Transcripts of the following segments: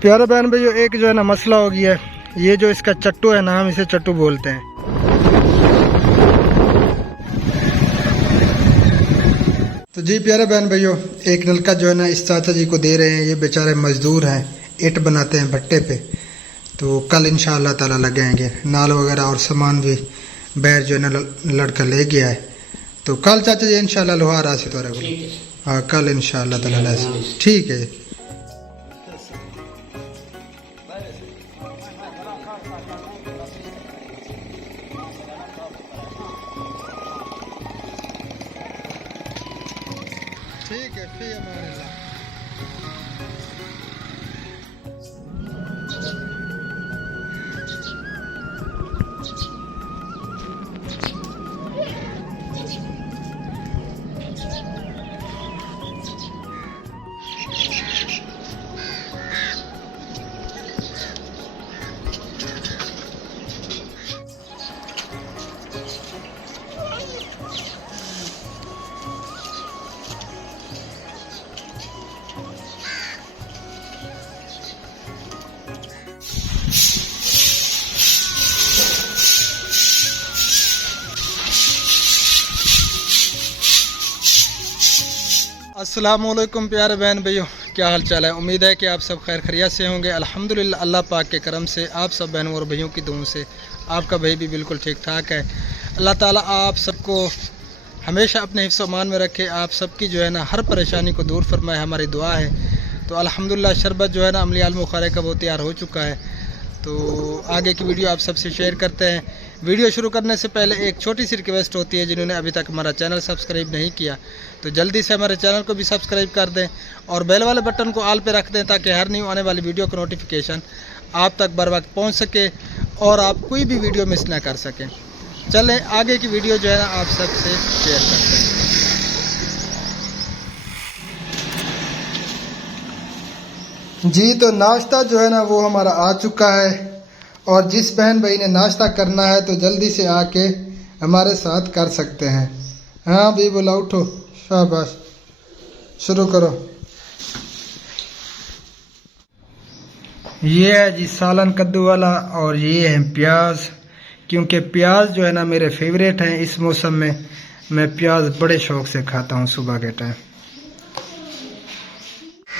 प्यारे बहन भाइयों, एक जो है ना मसला हो गया है। ये जो इसका चट्टू है ना, हम इसे चट्टू बोलते हैं। तो जी प्यारे बहन भाइयों, एक नलका जो है ना इस चाचा जी को दे रहे हैं। ये बेचारे मजदूर हैं, ईंट बनाते हैं भट्टे पे। तो कल इंशाअल्लाह ताला लगाएंगे। नाल वगैरह और सामान भी बैर जो है ना लड़का ले गया है। तो कल चाचा जी इंशाअल्लाह लोहार आ से तो हाँ, कल इंशाअल्लाह ताला ठीक है। ठीक है, फिर हमारे अस्सलामुअलैकुम प्यारे बहन भाइयों, क्या हाल चाल है। उम्मीद है कि आप सब खैर खैरियत से होंगे। अल्हम्दुलिल्लाह अल्लाह पाक के करम से, आप सब बहनों और भाइयों की दुआओं से आपका भाई भी बिल्कुल ठीक ठाक है। अल्लाह ताला आप सबको हमेशा अपने हिफ्ज़ अमान में रखे, आप सबकी जो है ना हर परेशानी को दूर फरमाए, हमारी दुआ है। तो अल्हम्दुलिल्लाह शरबत जो है ना अमली आल-मुखारे का वो तैयार हो चुका है। तो आगे की वीडियो आप सबसे शेयर करते हैं। वीडियो शुरू करने से पहले एक छोटी सी रिक्वेस्ट होती है, जिन्होंने अभी तक हमारा चैनल सब्सक्राइब नहीं किया तो जल्दी से हमारे चैनल को भी सब्सक्राइब कर दें और बेल वाले बटन को ऑल पे रख दें, ताकि हर न्यू आने वाली वीडियो का नोटिफिकेशन आप तक बर वक्त पहुँच सके और आप कोई भी वीडियो मिस ना कर सकें। चलें आगे की वीडियो जो है ना आप सबसे शेयर करते हैं। जी तो नाश्ता जो है ना वो हमारा आ चुका है, और जिस बहन भाई ने नाश्ता करना है तो जल्दी से आके हमारे साथ कर सकते हैं। हाँ भी बोला, उठो, शाबाश, शुरू करो। ये है जी सालन कद्दू वाला, और ये है प्याज। क्योंकि प्याज जो है ना मेरे फेवरेट हैं। इस मौसम में मैं प्याज बड़े शौक से खाता हूँ सुबह के टाइम।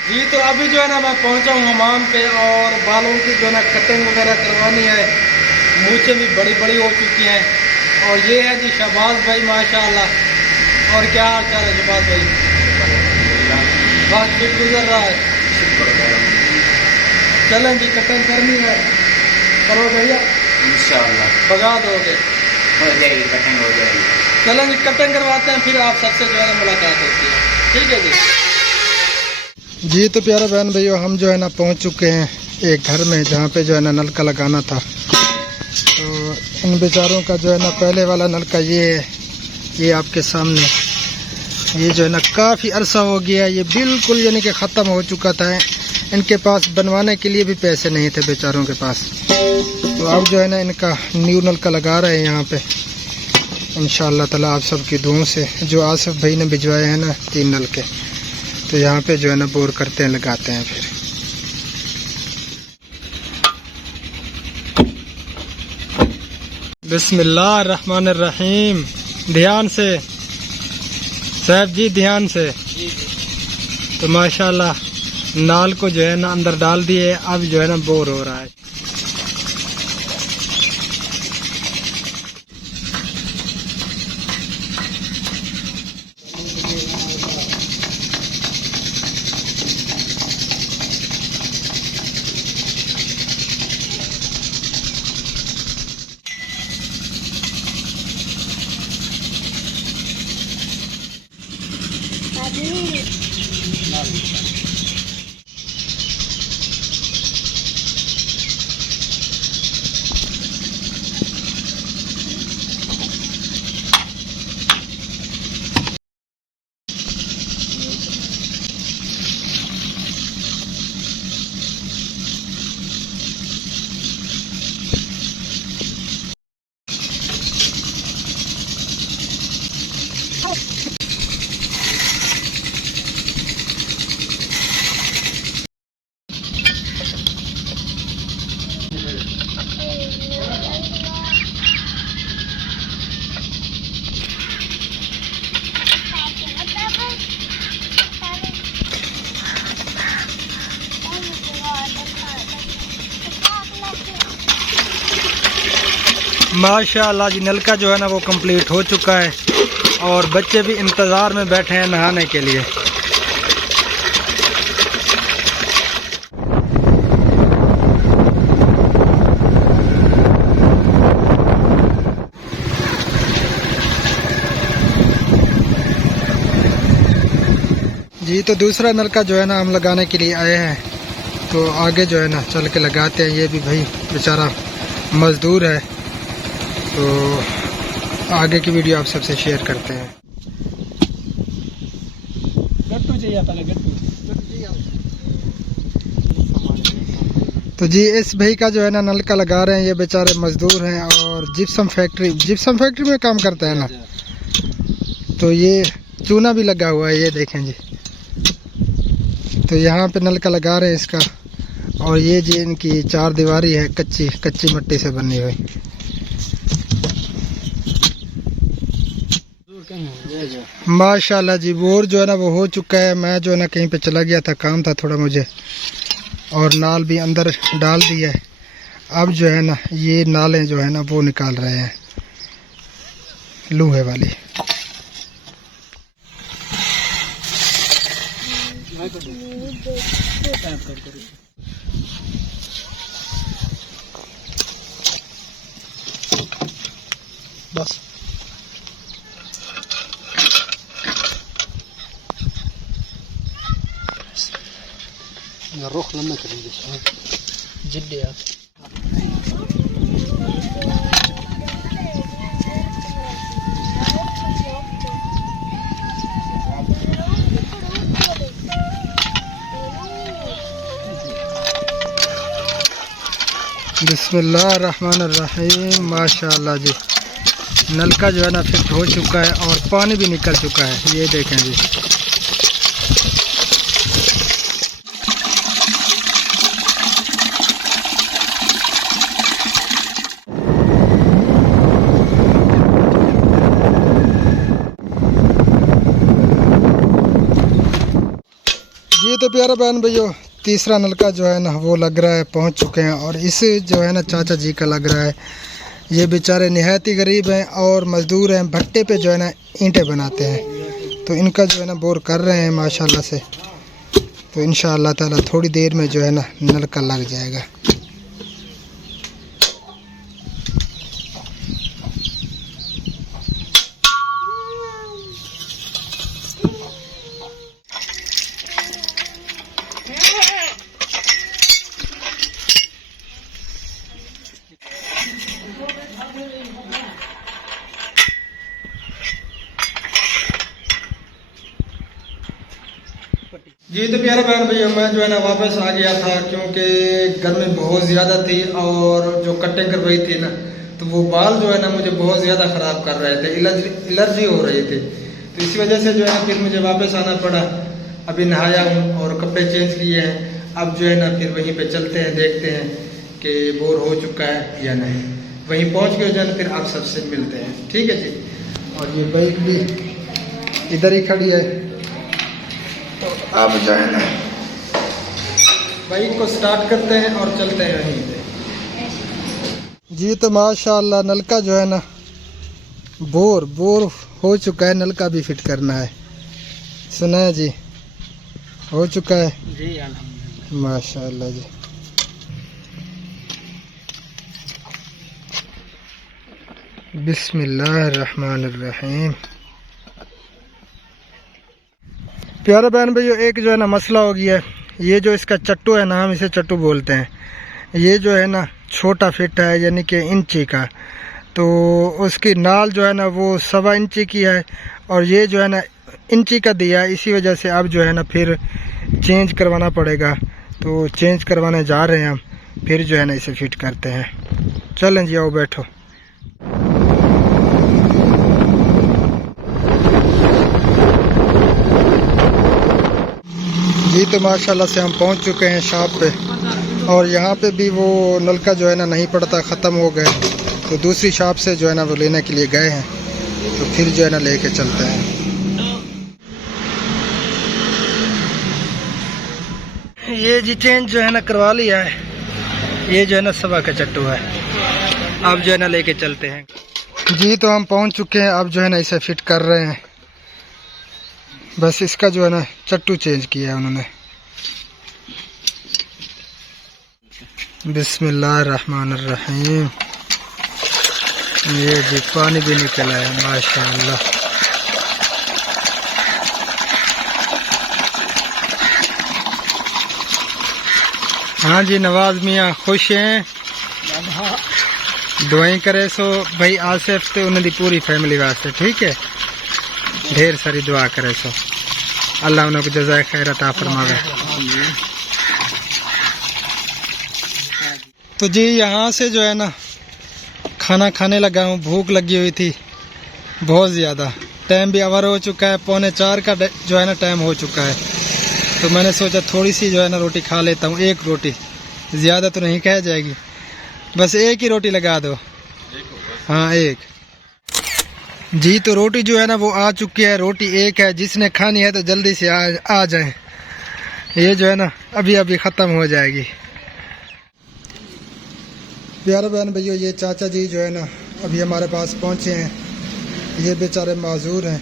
जी तो अभी जो है ना मैं पहुंचा हूँ हमाम पे, और बालों की जो है ना कटिंग वगैरह करवानी है। मूछें भी बड़ी बड़ी हो चुकी हैं। और ये है जी शहबाज भाई, माशाल्लाह। और क्या हाल चाल है शहबाज भाई? बस ठीक गुजर रहा है। चलें जी, कटिंग करनी है, करो भैया, इंशाल्लाह भगा दोगे, हो जाएगी कटिंग, हो जाएगी। चलें जी कटिंग करवाते हैं, फिर आप सबसे जो है मुलाकात होती है। ठीक है जी तो प्यारे बहन भैया, हम जो है ना पहुंच चुके हैं एक घर में, जहाँ पे जो है ना नलका लगाना था। तो इन बेचारों का जो है ना पहले वाला नलका ये है, ये आपके सामने। ये जो है ना काफ़ी अरसा हो गया, ये बिल्कुल यानी कि ख़त्म हो चुका था। इनके पास बनवाने के लिए भी पैसे नहीं थे बेचारों के पास। तो अब जो है ना इनका न्यू नलका लगा रहे हैं यहाँ पे इंशाअल्लाह ताला, आप सबकी दुआओं से। जो आसिफ भाई ने भिजवाए हैं ना 3 नलके, तो यहाँ पे जो है ना बोर करते हैं, लगाते हैं। फिर बिस्मिल्लाह रहमान रहीम, ध्यान से साहब जी, ध्यान से। तो माशाल्लाह नाल को जो है ना अंदर डाल दिए, अब जो है ना बोर हो रहा है। माशाअल्लाह जी, नलका जो है ना वो कंप्लीट हो चुका है और बच्चे भी इंतज़ार में बैठे हैं नहाने के लिए। जी तो दूसरा नलका जो है ना हम लगाने के लिए आए हैं, तो आगे जो है ना चल के लगाते हैं। ये भी भाई बेचारा मज़दूर है, तो आगे की वीडियो आप सबसे शेयर करते हैं। गट्टू चाहिए पहले, गट्टू। तो जी इस भाई का जो है ना नलका लगा रहे हैं, ये बेचारे मज़दूर हैं और जिप्सम फैक्ट्री में काम करते हैं ना, तो ये चूना भी लगा हुआ है, ये देखें जी। तो यहाँ पे नलका लगा रहे हैं इसका, और ये जी इनकी चार दीवारी है, कच्ची मिट्टी से बनी हुई। माशाल्लाह जी, बोर जो है ना वो हो चुका है। मैं जो है ना कहीं पे चला गया था, काम था थोड़ा मुझे, और नाल भी अंदर डाल दिया है। अब जो है ना ये नालें जो है ना वो निकाल रहे हैं, लोहे वाली। बस रुख लम्बे करेंगे जिद्दे आप। बिस्मिल्लाहिर्रहमानिर्रहीम। माशाअल्लाह जी, नलका जो है ना फिट हो चुका है और पानी भी निकल चुका है, ये देखें जी। जी तो प्यारे बहन भैया, तीसरा नलका जो है ना वो लग रहा है, पहुंच चुके हैं। और इस जो है ना चाचा जी का लग रहा है। ये बेचारे निहायत ही गरीब हैं और मज़दूर हैं, भट्टे पे जो है ना ईंटें बनाते हैं, तो इनका जो है ना बोर कर रहे हैं माशाल्लाह से। तो इंशाअल्लाह ताला थोड़ी देर में जो है ना नलका लग जाएगा। जी तो प्यारे बहन भैया, मैं जो है ना वापस आ गया था, क्योंकि गर्मी बहुत ज़्यादा थी और जो कटिंग करवाई थी ना, तो वो बाल जो है ना मुझे बहुत ज़्यादा ख़राब कर रहे थे, एलर्जी हो रही थी। तो इसी वजह से जो है ना फिर मुझे वापस आना पड़ा। अभी नहाया हूँ और कपड़े चेंज किए हैं। अब जो है ना फिर वहीं पे चलते हैं, देखते हैं कि बोर हो चुका है या नहीं। वहीं पहुँच के जो है ना फिर आप सबसे मिलते हैं, ठीक है जी। और ये बाइक भी इधर ही खड़ी है, तो अब जो है ना बाइक को स्टार्ट करते हैं और चलते हैं वहीं पे। जी तो माशाअल्लाह नलका जो है ना बोर हो चुका है, नलका भी फिट करना है, सुना है जी, हो चुका है जी माशाअल्लाह जी। बिस्मिल्लाहिर्रहमानिर्रहीम। प्यारे बहन भैया, एक जो है ना मसला हो गया है। ये जो इसका चट्टू है ना, हम इसे चट्टू बोलते हैं, ये जो है ना छोटा फिट है, यानी कि इंची का। तो उसकी नाल जो है ना वो 1.25 इंची की है और ये जो है ना इंची का दिया है। इसी वजह से अब जो है ना फिर चेंज करवाना पड़ेगा। तो चेंज करवाने जा रहे हैं हम, फिर जो है ना इसे फिट करते हैं। चलें जी, आओ बैठो। जी तो माशाल्लाह से हम पहुंच चुके हैं शॉप पे, और यहाँ पे भी वो नलका जो है ना नहीं पड़ता, ख़त्म हो गया। तो दूसरी शॉप से जो है ना वो लेने के लिए गए हैं, तो फिर जो है ना लेके चलते हैं। ये जी चेंज जो है ना करवा लिया है। ये जो है ना 1.25 का चट्टू है। अब जो है ना लेके चलते हैं जी। तो हम पहुंच चुके हैं, अब जो है ना इसे फिट कर रहे हैं। बस इसका जो है ना चट्टू चेंज किया है उन्होंने। बिस्मिल्लाहिर्रहमानिर्रहीम। ये जी पानी भी निकला है माशाअल्लाह। हाँ जी नवाज मियाँ खुश हैं, दुआएं करे सो भाई आसिफ ते उन्होंने पूरी फैमिली वास्ते, ठीक है। ढेर सारी दुआ करे सो, अल्लाह उन्हें को जज़ाए खैर अता फरमावे। तो जी यहाँ से जो है ना खाना खाने लगा हूँ, भूख लगी हुई थी बहुत ज़्यादा। टाइम भी ओवर हो चुका है, 3:45 का जो है ना टाइम हो चुका है। तो मैंने सोचा थोड़ी सी जो है ना रोटी खा लेता हूँ, एक रोटी, ज़्यादा तो नहीं कह जाएगी, बस एक ही रोटी लगा दो। हाँ एक जी। तो रोटी जो है ना वो आ चुकी है, रोटी एक है, जिसने खानी है तो जल्दी से आ जाए। ये जो है ना अभी अभी ख़त्म हो जाएगी। प्यारे बहन भैया, ये चाचा जी जो है ना अभी हमारे पास पहुँचे हैं। ये बेचारे माजूर हैं,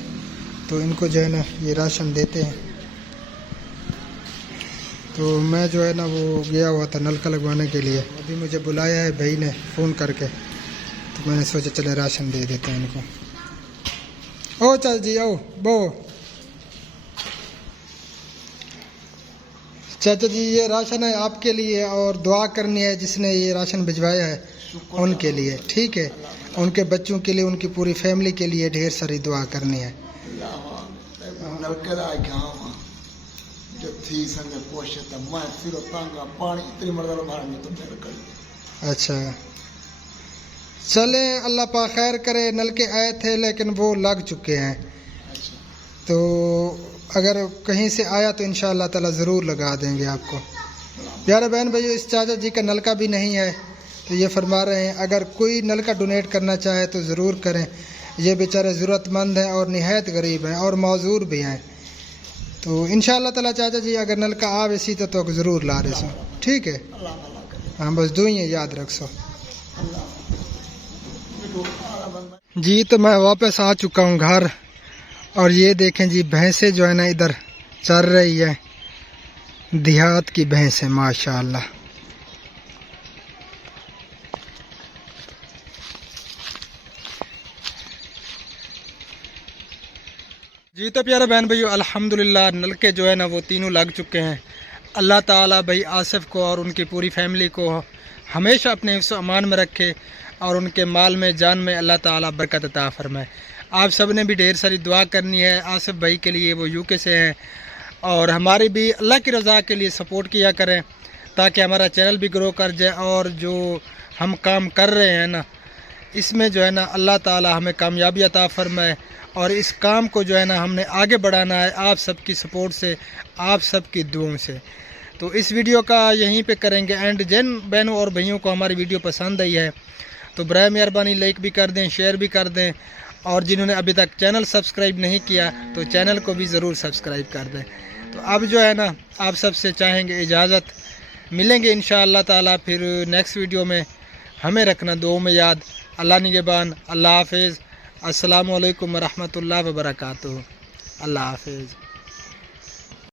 तो इनको जो है ना ये राशन देते हैं। तो मैं जो है ना वो गया हुआ था नलका लगवाने के लिए, अभी मुझे बुलाया है भाई ने फ़ोन करके, तो मैंने सोचा चले राशन दे देते हैं इनको। ओ चाचा जी आओ बो। चाचा जी ये राशन है आपके लिए, और दुआ करनी है जिसने ये राशन भिजवाया है उनके लिए, ठीक है। उनके बच्चों के लिए, उनकी पूरी फैमिली के लिए ढेर सारी दुआ करनी है। अच्छा चले, अल्लाह पाक खैर करे। नल के आए थे लेकिन वो लग चुके हैं, तो अगर कहीं से आया तो इंशाअल्लाह ताला ज़रूर लगा देंगे आपको। प्यारे बहन भाइयों, इस चाचा जी का नलका भी नहीं है, तो ये फरमा रहे हैं अगर कोई नलका डोनेट करना चाहे तो ज़रूर करें। ये बेचारे ज़रूरतमंद हैं और निहायत गरीब हैं और मौजूर भी हैं। तो इंशाअल्लाह ताला चाचा जी अगर नलका आवे सी तो ज़रूर ला रहे सो, ठीक है। हाँ बस दुआएं याद रख सो जी। तो मैं वापस आ चुका हूँ घर, और ये देखें जी भैंसें जो है ना इधर चर रही है, देहात की भैंसें माशाअल्लाह। जी तो प्यारे बहन भैया अल्हम्दुलिल्लाह नलके जो है ना वो तीनों लग चुके हैं। अल्लाह ताला भाई आसिफ को और उनकी पूरी फैमिली को हमेशा अपने हिफ्ज़ अमान में रखे, और उनके माल में जान में अल्लाह ताला बरकत अता फरमाए। आप सब ने भी ढेर सारी दुआ करनी है आसिफ भाई के लिए, वो यूके से हैं, और हमारी भी अल्लाह की रज़ा के लिए सपोर्ट किया करें ताकि हमारा चैनल भी ग्रो कर जाए, और जो हम काम कर रहे हैं ना इसमें जो है ना अल्लाह ताला हमें कामयाबी अता फरमाए। और इस काम को जो है ना हमने आगे बढ़ाना है आप सबकी सपोर्ट से, आप सबकी दुआओं से। तो इस वीडियो का यहीं पे करेंगे एंड। जिन बहनों और भाइयों को हमारी वीडियो पसंद आई है तो बराए मेहरबानी लाइक भी कर दें, शेयर भी कर दें, और जिन्होंने अभी तक चैनल सब्सक्राइब नहीं किया तो चैनल को भी ज़रूर सब्सक्राइब कर दें। तो अब जो है ना आप सबसे चाहेंगे इजाज़त, मिलेंगे इंशाअल्लाह ताला फिर नेक्स्ट वीडियो में। हमें रखना दुआओं में याद। अल्लाह निगहबान, अल्लाह हाफिज़, अस्सलामु अलैकुम व रहमतुल्लाहि व बरकातुहू। अल्लाह हाफिज़।